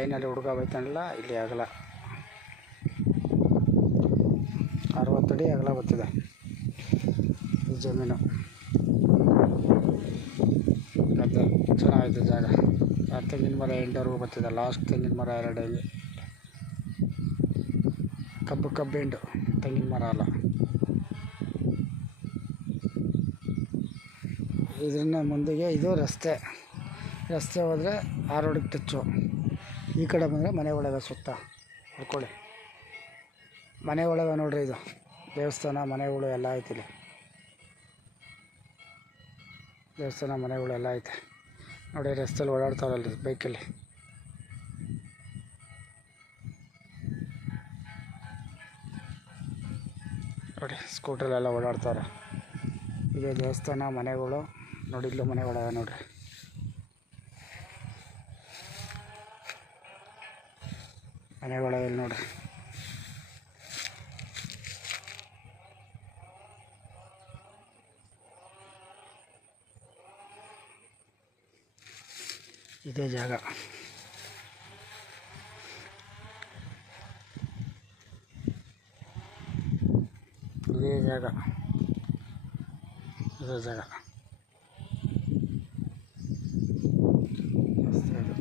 ಲೈನಲ್ಲಿ ಹುಡುಗ ಬೈತಾನಲ್ಲ ಇಲ್ಲಿ ಅಗಲ 60 ಅಡಿ ಅಗಲ ಬರ್ತಿದೆ ಈ ಜಮೀನು. ಗದ್ದೆ ಚೆನ್ನಾಗಿದೆ ಜಾಗ. ಆ ತೆಂಗಿನ ಮರ ಎಂಟವರೆಗೂ ಬರ್ತಿದೆ. ಲಾಸ್ಟ್ ತೆಂಗಿನ ಮರ 2 ಇಲ್ಲಿ. ಕಬ್ಬೆಂಡು ತೆಂಗಿನ ಮರ ಅಲ್ಲ. ಇದನ್ನ ಮುಂದೆಗೆ ಇದು ರಸ್ತೆ ಹೋದರೆ ಆ ರೋಡಿಗೆ ಟಚ್ಚು. ಈ ಕಡೆ ಬಂದರೆ ಮನೆ ಒಳಗೆ ಸುತ್ತ ನೋಡ್ಕೊಳ್ಳಿ. ಮನೆ ಒಳಗೆ ನೋಡ್ರಿ, ಇದು ದೇವಸ್ಥಾನ ಮನೆಗಳು ಎಲ್ಲ ಐತಿಲ್ಲಿ. ದೇವಸ್ಥಾನ ಮನೆಗಳು ಎಲ್ಲ ಐತೆ ನೋಡಿ. ರಸ್ತೆಯಲ್ಲಿ ಓಡಾಡ್ತಾರಲ್ಲ ಬೈಕಲ್ಲಿ. ನೋಡಿ ಸ್ಕೂಟ್ರಲ್ಲೆಲ್ಲ ಓಡಾಡ್ತಾರೆ. ಇದೇ ದೇವಸ್ಥಾನ ಮನೆಗಳು ನೋಡಿ. ಇಲ್ಲೂ ಮನೆ ಒಳಗೆ ನೋಡ್ರಿ. ಮನೆ ಒಳಗೆ ನೋಡ್ರಿ. ಇದೇ ಜಾಗ. ಇದೇ ಜಾಗ. ಇದೇ ಜಾಗ. ರಸ್ತೆ ಇದು.